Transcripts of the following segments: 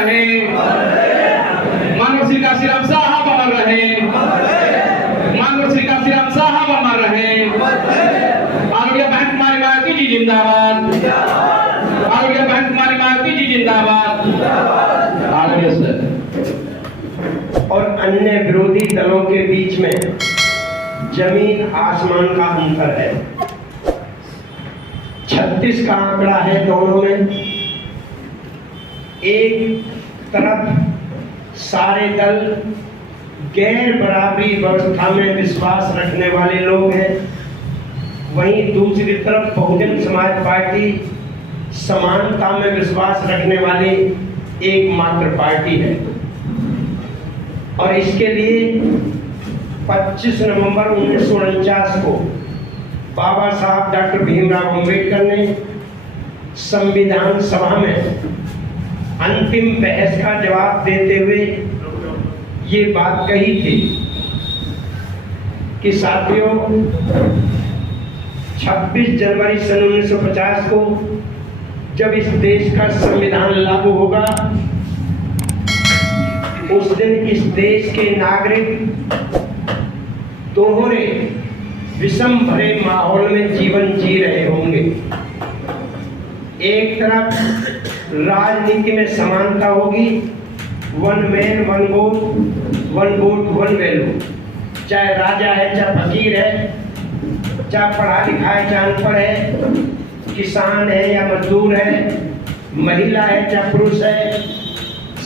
रहे, मानव श्री काशी राम साहब अमर रहे, मानव श्री काशी राम साहब अमर रहे। आरोग्य बहन कुमारी मायावती जी जिंदाबाद, आरोग्य बहन कुमारी मायावती जी जिंदाबाद। आरोग्य सर और अन्य विरोधी दलों के बीच में जमीन आसमान का अंतर है। 36 का आंकड़ा है दोनों में। एक तरफ सारे दल गैर बराबरी व्यवस्था में विश्वास रखने वाले लोग हैं, वहीं दूसरी तरफ बहुजन समाज पार्टी समानता में विश्वास रखने वाली एकमात्र पार्टी है। और इसके लिए 25 नवंबर 1949 को बाबा साहब डॉक्टर भीमराव अंबेडकर ने संविधान सभा में अंतिम बहस का जवाब देते हुए ये बात कही थी कि साथियों, 26 जनवरी सन 1950 को जब इस देश का संविधान लागू होगा, उस दिन इस देश के नागरिक दोहरे विषम भरे माहौल में जीवन जी रहे होंगे। एक तरफ राजनीति में समानता होगी, one man one vote one value. चाहे राजा है, चाहे फकीर है, चाहे पढ़ा लिखा है, चाहे अनपढ़ है, किसान है या मजदूर है, महिला है चाहे पुरुष है,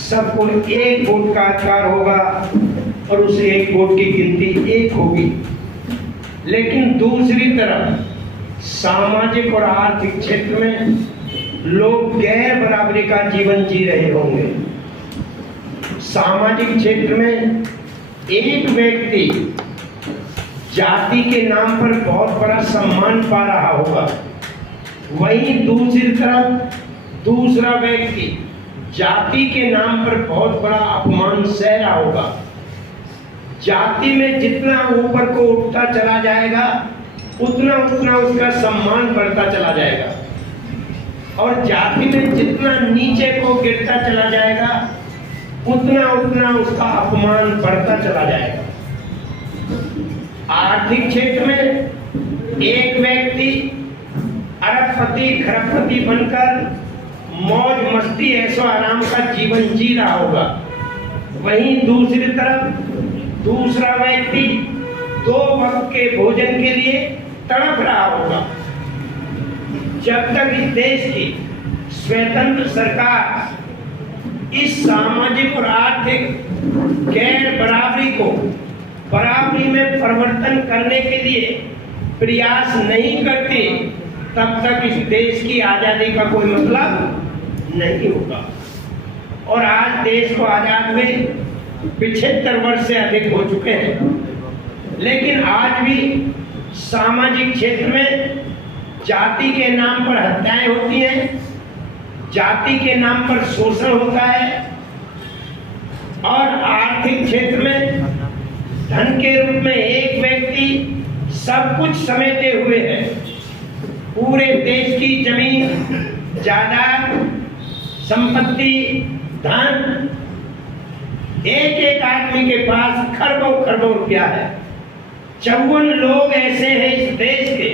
सबको एक वोट का अधिकार होगा और उस एक वोट की गिनती एक होगी। लेकिन दूसरी तरफ सामाजिक और आर्थिक क्षेत्र में लोग गैर बराबरी का जीवन जी रहे होंगे। सामाजिक क्षेत्र में एक व्यक्ति जाति के नाम पर बहुत बड़ा सम्मान पा रहा होगा, वहीं दूसरी तरफ दूसरा व्यक्ति जाति के नाम पर बहुत बड़ा अपमान सह रहा होगा। जाति में जितना ऊपर को उठता चला जाएगा, उतना उतना उसका सम्मान बढ़ता चला जाएगा, और जाति में जितना नीचे को गिरता चला जाएगा, उतना उतना उसका अपमान बढ़ता चला जाएगा। आर्थिक क्षेत्र में एक व्यक्ति अरबपति खरबपति बनकर मौज मस्ती ऐशो आराम का जीवन जी रहा होगा, वहीं दूसरी तरफ दूसरा व्यक्ति 2 वक्त के भोजन के लिए तड़प रहा होगा। जब तक इस देश की स्वतंत्र सरकार इस सामाजिक और आर्थिक गैर बराबरी को बराबरी में परिवर्तन करने के लिए प्रयास नहीं करती, तब तक इस देश की आजादी का कोई मतलब नहीं होगा। और आज देश को आजाद हुए 75 वर्ष से अधिक हो चुके हैं, लेकिन आज भी सामाजिक क्षेत्र में जाति के नाम पर हत्याएं होती हैं, जाति के नाम पर शोषण होता है, और आर्थिक क्षेत्र में धन के रूप में एक व्यक्ति सब कुछ समेटे हुए है। पूरे देश की जमीन जायदाद संपत्ति धन एक एक आदमी के पास खरबों खरबों रुपया है। 54 लोग ऐसे हैं इस देश के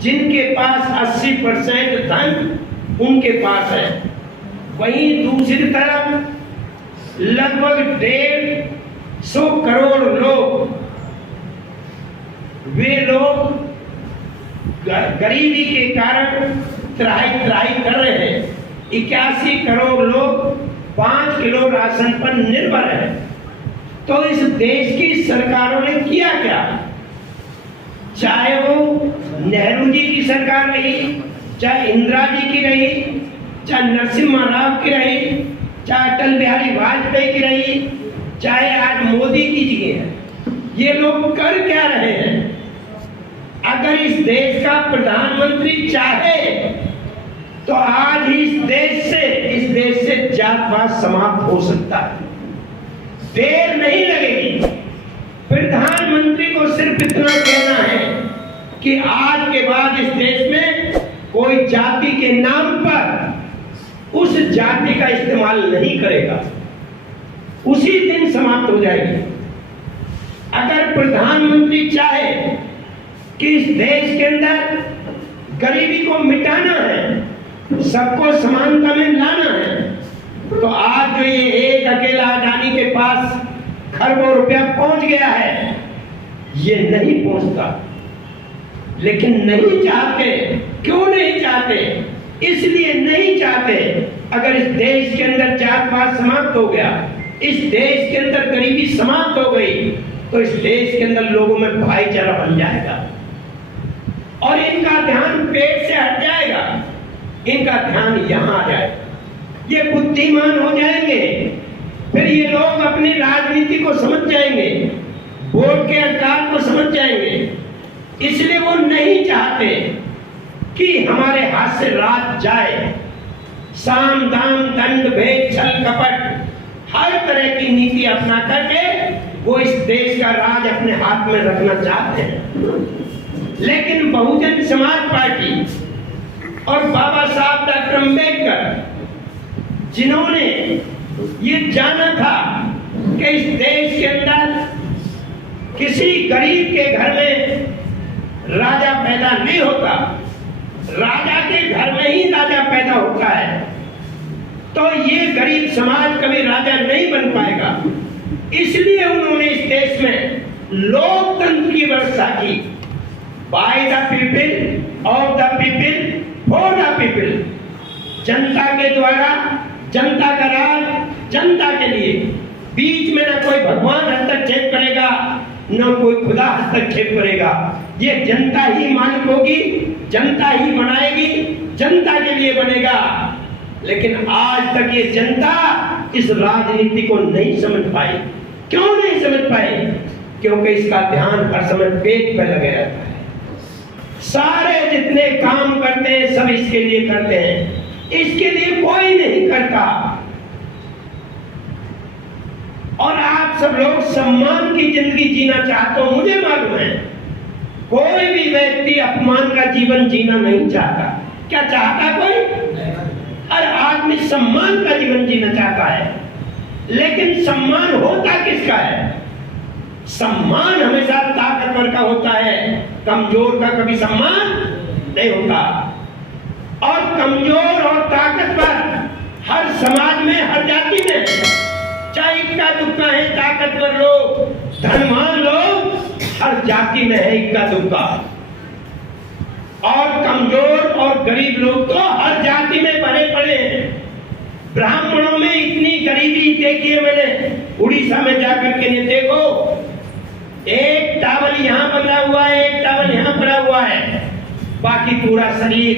जिनके पास 80% धन उनके पास है। वहीं दूसरी तरफ लगभग 150 करोड़ लोग, वे लोग गरीबी के कारण त्राही कर रहे हैं। 81 करोड़ लोग 5 किलो राशन पर निर्भर है। तो इस देश की सरकारों ने किया क्या? चाहे वो नेहरू जी की सरकार रही, चाहे इंदिरा जी की रही, चाहे नरसिम्हा राव की रही, चाहे अटल बिहारी वाजपेयी की रही, चाहे आज मोदी की जी है, ये लोग कर क्या रहे हैं? अगर इस देश का प्रधानमंत्री चाहे तो आज ही इस देश से जातपात समाप्त हो सकता है। देर नहीं लगेगी। प्रधानमंत्री को सिर्फ इतना कहना है कि आज के बाद इस देश में कोई जाति के नाम पर उस जाति का इस्तेमाल नहीं करेगा, उसी दिन समाप्त हो जाएगी। अगर प्रधानमंत्री चाहे कि इस देश के अंदर गरीबी को मिटाना है, सबको समानता में लाना है, तो आज जो ये एक अकेला अडानी के पास खरबों रुपया पहुंच गया है, ये नहीं पहुंचता। लेकिन नहीं चाहते। क्यों नहीं चाहते? इसलिए नहीं चाहते, अगर इस देश के अंदर जातवाद समाप्त हो गया, इस देश के अंदर गरीबी समाप्त हो गई, तो इस देश के अंदर लोगों में भाईचारा बन जाएगा और इनका ध्यान पेट से हट जाएगा, इनका ध्यान यहां आ जाएगा। ये बुद्धिमान हो जाएंगे, फिर ये लोग अपनी राजनीति को समझ जाएंगे, वोट के अधिकार को समझ जाएंगे। इसलिए वो नहीं चाहते कि हमारे हाथ से राज जाए। साम दाम दंड भेद छल कपट हर तरह की नीति अपना करके वो इस देश का राज अपने हाथ में रखना चाहते हैं। लेकिन बहुजन समाज पार्टी और बाबा साहब डॉक्टर अम्बेडकर, जिन्होंने ये जाना था कि इस देश के अंदर किसी गरीब के घर में राजा पैदा नहीं होता, राजा के घर में ही राजा पैदा होता है, तो ये गरीब समाज कभी राजा नहीं बन पाएगा। इसलिए उन्होंने इस देश में लोकतंत्र की व्यवस्था की। By the people, of the people, for the people. जनता के द्वारा, जनता का राज, जनता के लिए। बीच में ना कोई भगवान हस्तक्षेप करेगा, न कोई खुदा हस्तक्षेप करेगा। ये जनता ही मालिक होगी, जनता ही बनाएगी, जनता के लिए बनेगा। लेकिन आज तक ये जनता इस राजनीति को नहीं समझ पाई। क्यों नहीं समझ पाई? क्योंकि इसका ध्यान हर समय पेट पे लगे रहता है। सारे जितने काम करते हैं सब इसके लिए करते हैं, इसके लिए कोई नहीं करता। और आप सब लोग सम्मान की जिंदगी जीना चाहते हो, मुझे मालूम है। कोई भी व्यक्ति अपमान का जीवन जीना नहीं चाहता। क्या चाहता कोई? हर आदमी सम्मान का जीवन जीना चाहता है। लेकिन सम्मान होता किसका है? सम्मान हमेशा ताकतवर का होता है, कमजोर का कभी सम्मान नहीं होता। और कमजोर और ताकतवर हर समाज में, हर जाति में, चाहे इक्का दुक्का है ताकतवर लोग, धनवान लोग, हर जाति में है इक्का दुक्का। और कमजोर और गरीब लोग तो हर जाति में भरे पड़े हैं। ब्राह्मणों में इतनी गरीबी देखी है मैंने, उड़ीसा में जाकर के ने देखो, एक टावल यहाँ बना हुआ है, एक टावल यहाँ पड़ा हुआ है, बाकी पूरा शरीर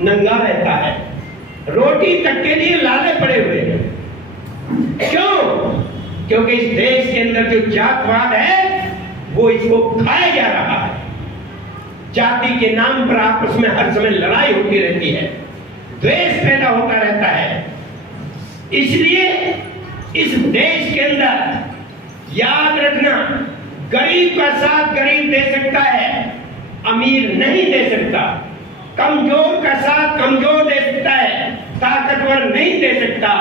नंगा रहता है। रोटी तक के लिए लाले पड़े हुए हैं। क्यों? क्योंकि इस देश के अंदर जो जातवाद है वो इसको खाया जा रहा है। जाति के नाम पर आपस में हर समय लड़ाई होती रहती है, द्वेष पैदा होता रहता है। इसलिए इस देश के अंदर याद रखना, गरीब का साथ गरीब दे सकता है, अमीर नहीं दे सकता। कमजोर का साथ कमजोर दे सकता है, ताकतवर नहीं दे सकता।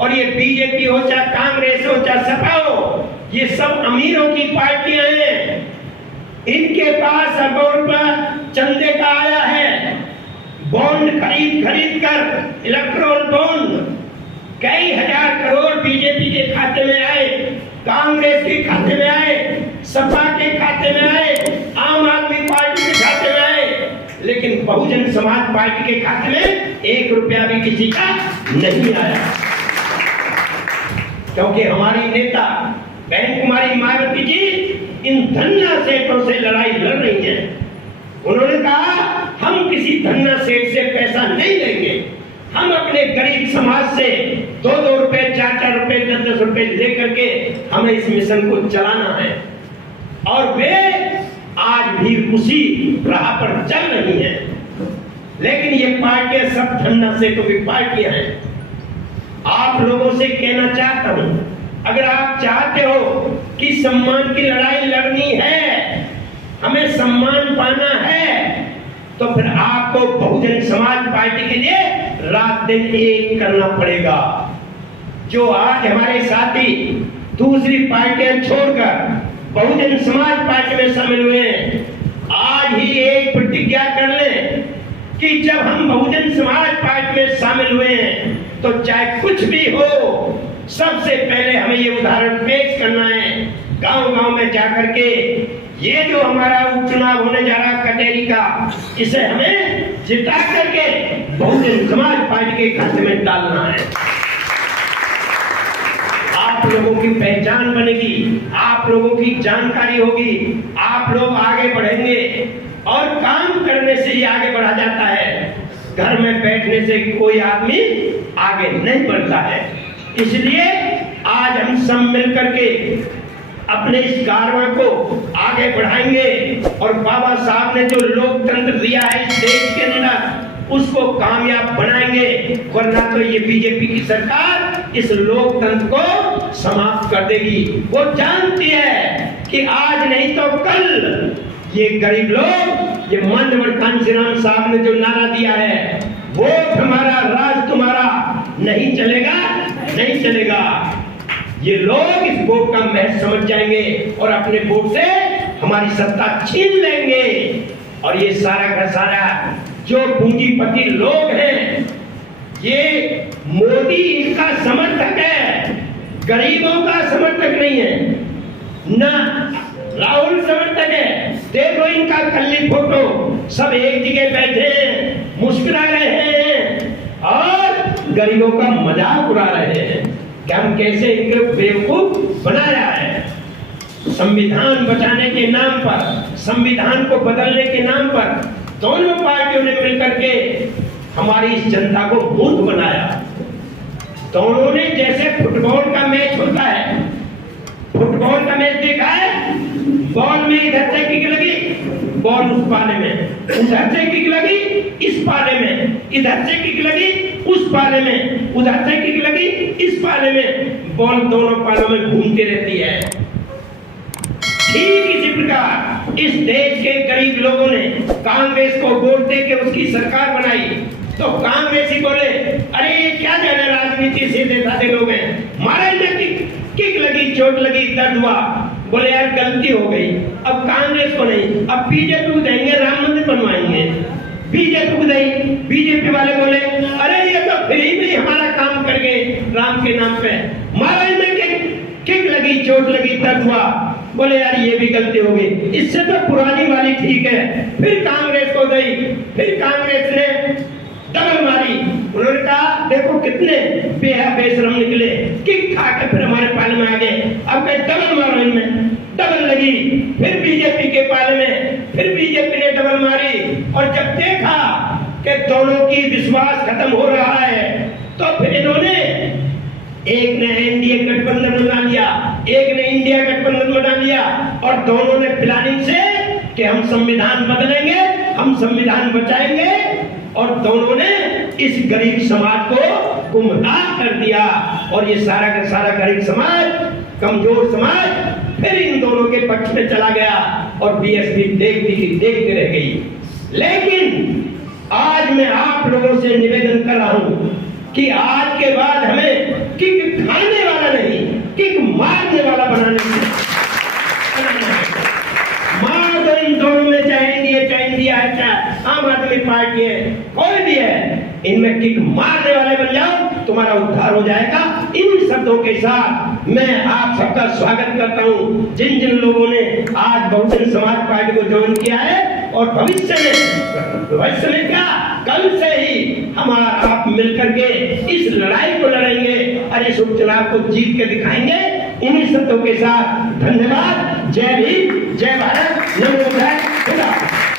और ये बीजेपी हो, चाहे कांग्रेस हो, चाहे सपा हो, ये सब अमीरों की पार्टियां हैं। इनके पास अरबों रुपया चंदे का आया है। बॉन्ड खरीद खरीद कर, इलेक्ट्रोल बॉन्ड कई हजार करोड़ बीजेपी के खाते में आए, कांग्रेस के खाते में आए, सपा के खाते में आए, आम आदमी पार्टी के खाते में आए। लेकिन बहुजन समाज पार्टी के खाते में 1 रुपया भी किसी का नहीं आया। क्योंकि हमारी नेता बहन कुमारी मायावती जी इन धन्ना सेठों से लड़ाई लड़ रही हैं। उन्होंने कहा हम किसी धन्ना सेठ से पैसा नहीं लेंगे, हम अपने गरीब समाज से 2-2 रुपए, 4-4 रुपए, 10-10 रुपए लेकर के हमें इस मिशन को चलाना है। और वे आज भी उसी राह पर चल रही हैं। लेकिन ये पार्टियां सब धन्ना सेठों की पार्टियां हैं। आप लोगों से कहना चाहता हूं, अगर आप चाहते हो कि सम्मान की लड़ाई लड़नी है, हमें सम्मान पाना है, तो फिर आपको बहुजन समाज पार्टी के लिए रात दिन एक करना पड़ेगा। जो आज हमारे साथी दूसरी पार्टियां छोड़कर बहुजन समाज पार्टी में शामिल हुए हैं, आज ही एक प्रतिज्ञा कर लें कि जब हम बहुजन समाज पार्टी में शामिल हुए हैं तो चाहे कुछ भी हो, सबसे पहले हमें ये उदाहरण पेश करना है गांव-गांव में जाकर के, ये जो हमारा उपचुनाव होने जा रहा कटेरी का, इसे हमें जिता करके बहुजन समाज पार्टी के खाते में डालना है। आप लोगों की पहचान बनेगी, आप लोगों की जानकारी होगी, आप लोग आगे बढ़ेंगे और काम करने से ही आगे बढ़ा जाता है। घर में बैठने से कोई आदमी आगे नहीं बढ़ता है। इसलिए आज हम सब मिलकर के अपने इस कारवां को आगे बढ़ाएंगे और बाबा साहब ने जो लोकतंत्र दिया है इस देश के अंदर, उसको कामयाब बनाएंगे, वरना तो ये बीजेपी की सरकार इस लोकतंत्र को समाप्त कर देगी। वो जानती है कि आज नहीं तो कल ये गरीब लोग, ये माननीय कांशीराम साहब ने जो नारा दिया है, वोट हमारा राज तुम्हारा, नहीं चलेगा, नहीं चलेगा। ये लोग इस वोट का महत्व समझ जाएंगे और अपने वोट से हमारी सत्ता छीन लेंगे। और ये सारा का सारा जो पूंजीपति लोग हैं, ये मोदी इनका समर्थक है, गरीबों का समर्थक नहीं है, ना राहुल समर्थक है। देखो इनका कल्ली फोटो, सब एक जगह बैठे हैं, मुस्कुरा रहे हैं और गरीबों का मजाक उड़ा रहे हैं कि हम कैसे इनको बेवकूफ बनाया है। संविधान बचाने के नाम पर, संविधान को बदलने के नाम पर दोनों पार्टियों ने मिलकर के हमारी इस जनता को मूर्ख बनाया। दोनों ने, जैसे फुटबॉल का मैच होता है, फुटबॉल का मैच देखा है, बॉल में इधर से किक लगी, बॉल उस पाले में, उधर से किक लगी इस पाले में, इधर से किक लगी उस पाले में, उधर से किक लगी इस पाले में, बॉल दोनों पालों में घूमती रहती है। ठीक इसी प्रकार इस देश के गरीब लोगों ने कांग्रेस को वोट दे के उसकी सरकार बनाई, तो कांग्रेसी बोले अरे ये क्या जाने राजनीति सीधे साधे लोग हैं, मारे न किक लगी, चोट लगी, दर्द हुआ, बोले यार गलती हो गई, अब कांग्रेस को नहीं, अब बीजेपी को देंगे, राम मंदिर बनवाएंगे। बीजेपी को नहीं, बीजेपी वाले बोले अरे ये तो फ्री में हमारा काम कर गए राम के नाम पे, मारे न किक लगी, चोट लगी, दर्द हुआ, बोले यार ये भी गलती हो गई, इससे तो पुरानी वाली ठीक है। फिर कांग्रेस को दी, फिर कांग्रेस ने डबल मारी, उन्होंने कहा देखो कितने बेशरम निकले, किक खा के फिर हमारे पाले में आ गए, अब कहीं डबल मारो इनमें, डबल लगी। फिर बीजेपी के पाले में, फिर बीजेपी ने डबल मारी और जब देखा कि दोनों की विश्वास खत्म हो रहा है, तो फिर इन्होंने, एक ने एनडीए गठबंधन बना लिया, एक ने इंडिया गठबंधन बना लिया और दोनों ने प्लानिंग से कि हम संविधान बदलेंगे, हम संविधान बचाएंगे, और दोनों ने इस गरीब समाज को गुमराह कर दिया। और ये सारा का सारा गरीब समाज, कमजोर समाज फिर इन दोनों के पक्ष में चला गया और बीएसपी देखती रह गई। लेकिन आज मैं आप लोगों से निवेदन कर रहा हूं कि आज के बाद हमें किक खाने वाला नहीं, किक मारने वाला बनाने मार दो इन दोनों में, चाहे इंडिया है, चाहे आम आदमी पार्टी है, कोई भी है, इनमें किक मारने वाले बन जाओ, तुम्हारा उद्धार हो जाएगा। इन शब्दों के साथ मैं आप सबका स्वागत करता हूं, जिन जिन लोगों ने आज बहुजन समाज पार्टी को ज्वाइन किया है, और भविष्य में क्या, कल से ही हमारा आप मिलकर के इस लड़ाई को लड़ेंगे और इस उपचुनाव को जीत के दिखाएंगे। इन्हीं शब्दों के साथ धन्यवाद। जय भीम, जय भारत, नमो बुद्धाय।